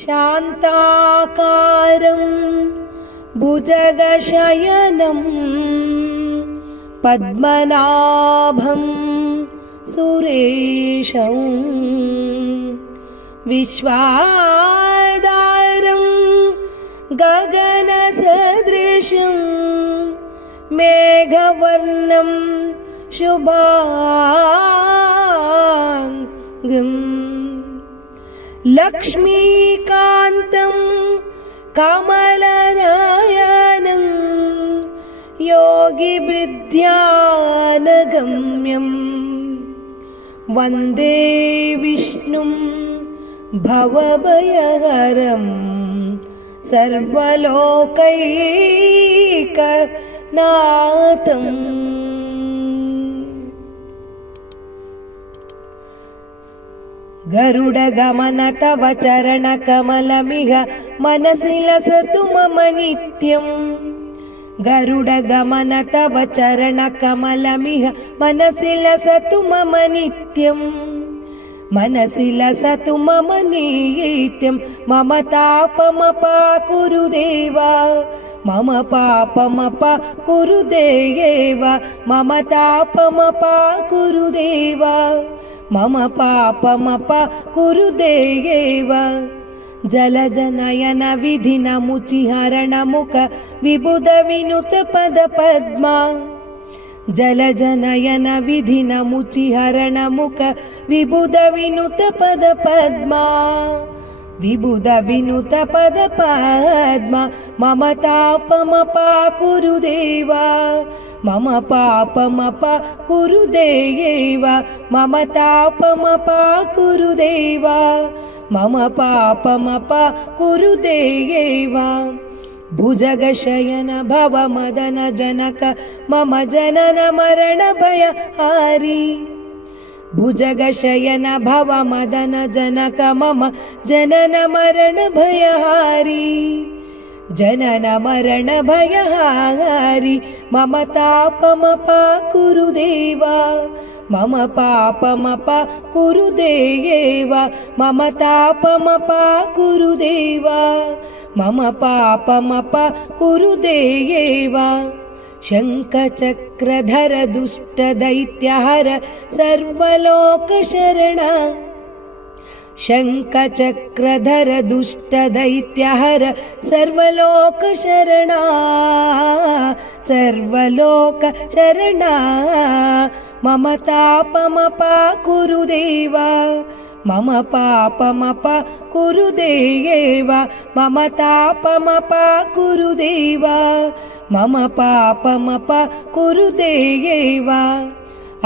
शान्ताकारं भुजगशयनं पद्मनाभं सुरेशं विश्वाधारं गगनसदृशं मेघवर्णं शुभांगं लक्ष्मीकान्तं कमलनयनं योगिवृद्ध्यानगम्यं वन्दे विष्णुं भवभयहरं सर्वलोकैकनाथम्। गरुडगमन तव चरणकमलमिह मनसि लसतु मम नित्यम्। गरुडगमन तव चरणकमलमिह मनसि लसतु मम नित्यम्। मनसि लसतु मम नित्यं मम तापमपाकुरु देवा मम पापमपाकुरु देवा मम तापमपाकुरु देवा मम पापमपाकुरु देवा। जलजनयन विधिनमुचिहरणमुख विबुध विनुत पद पद्मा जलजनयन विधिनमुचिहरणमुख विबुध विनुत पद पद्मा विबुध विनुत पद पद्मा मम तापमपाकुरु देवा मम पापमपाकुरु देवा मम तापमपाकुरु देवा मम पापमपाकुरु देवा। भुजगशयन भव मदन जनक मम जनन मरण भयहारी भुजगशयन भव मदन जनक मम जनन मरण भयहारी जनन मरण भयहारी मम तापमपाकुरु देवा मम पापमपाकुरु देवा मम तापमपाकुरु देवा मम पापमपाकुरु देवा। शङ्खचक्रधर दुष्टदैत्यहर सर्वलोकशरणा शङ्खचक्रधर दुष्टदैत्यहर सर्वलोकशरणा सर्वलोकशरणा मम तापमपाकुरु देवा मम पापमपाकुरु देवा मम तापमपाकुरु देवा मम पापमपाकुरु देवा।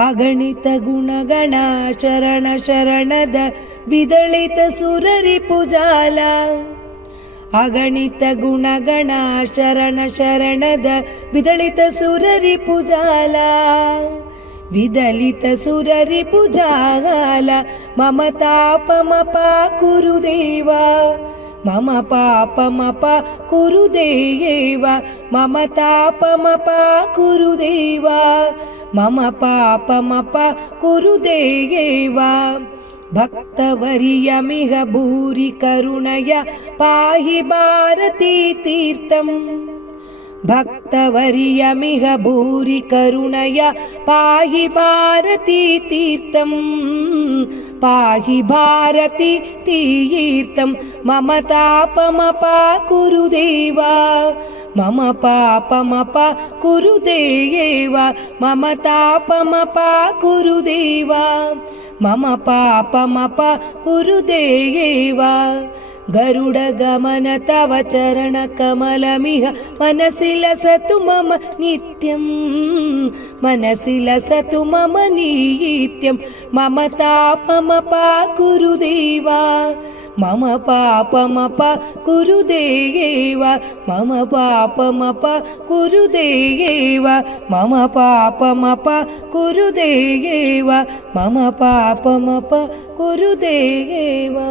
अगणित गुणगण शरण शरणद विदलित सुररिपुजाला अगणित गुणगण शरण शरणद विदलित सुररिपुजाला विदलित सुररिपुजाला मम तापमपाकुरु देवा मम पापमपाकुरु देवा मम तापमपाकुरु देवा मम पापमपाकुरु देवा। भक्तवर्यमिह भूरि करुणया पाहि भारती तीर्थम् भक्तवर्यमिह भूरि करुणया पाहि भारती तीर्थम् पाहि भारती तीर्थं मम तापमपाकुरु देवा मम पापमपाकुरु देवा मम तापमपाकुरु देवा मम पापमपाकुरु देवा। गरुडगमन तव चरणकमलमिह मनसि लसतु मम नित्यम् मनसि लसतु मम नित्यं मम तापमपाकुरु देवा मम पापमपाकुरु देवा मम पापमपाकुरु देवा मम पापमपाकुरु देवा मम पापमपाकुरु देवा।